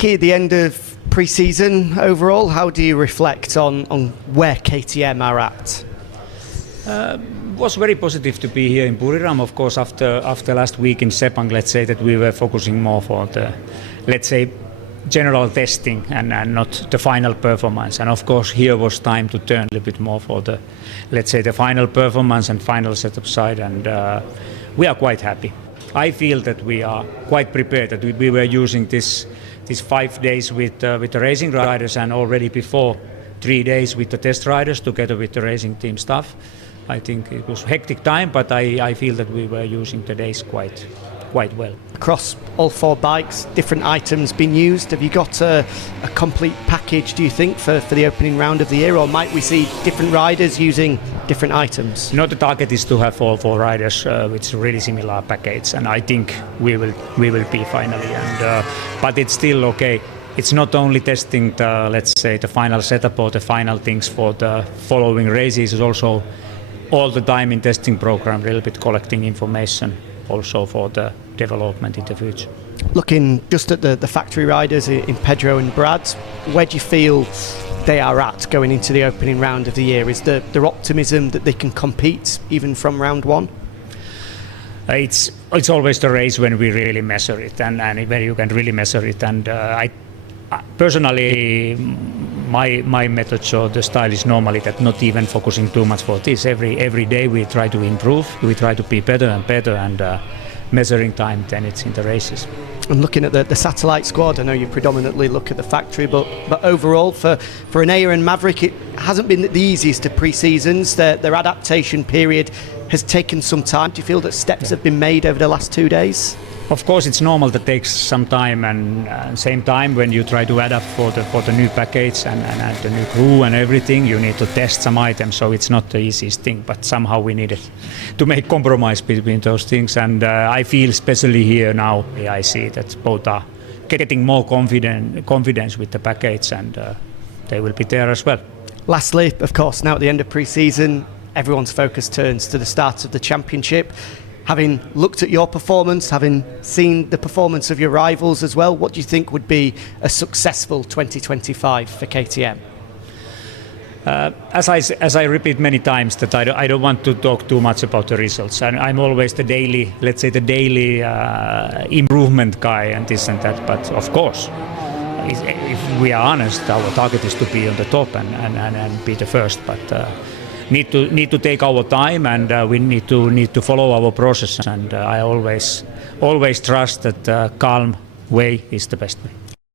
Key at the end of pre-season overall, how do you reflect on where KTM are at? It was very positive to be here in Buriram. Of course, after last week in Sepang, let's say that we were focusing more for the, let's say, general testing and not the final performance. And of course, here was time to turn a little bit more for the, let's say, the final performance and final setup side. And we are quite happy. I feel that we are quite prepared. That we were using these 5 days with the racing riders, and already before 3 days with the test riders together with the racing team staff. I think it was a hectic time, but I feel that we were using the days quite well. Across all 4 bikes, different items being used. Have you got a complete package, do you think, for the opening round of the year, or might we see different riders using different items? No, the target is to have all 4 riders with really similar package, and I think we will be finally. And but it's still okay. It's not only testing the, let's say, the final setup or the final things for the following races. It's also all the time in testing program, a little bit collecting information also for the development in the future. Looking just at the factory riders in Pedro and Brad, where do you feel they are at going into the opening round of the year? Is there optimism that they can compete even from round 1? It's always the race when we really measure it and when you can really measure it. And I personally, my method or the style is normally that not even focusing too much for this. Every day we try to improve, we try to be better and better, and measuring time then it's in the races. And looking at the satellite squad, I know you predominantly look at the factory, but overall for Enea and Maverick, it hasn't been the easiest of pre-seasons. Their adaptation period has taken some time. Do you feel that steps have been made over the last 2 days? Of course, it's normal that takes some time, and same time when you try to adapt for the new package and the new crew and everything, you need to test some items. So it's not the easiest thing, but somehow we needed to make compromise between those things. And I feel especially here now, I see that both are getting more confidence with the package, and they will be there as well. Lastly, of course, now at the end of pre-season, everyone's focus turns to the start of the championship. Having looked at your performance, having seen the performance of your rivals as well, what do you think would be a successful 2025 for KTM? As I repeat many times, that I don't want to talk too much about the results, and I'm always the daily, let's say, the daily improvement guy and this and that. But of course, if we are honest, our target is to be on the top and be the first. But need to take our time, and we need to follow our process. And I always trust that calm way is the best way.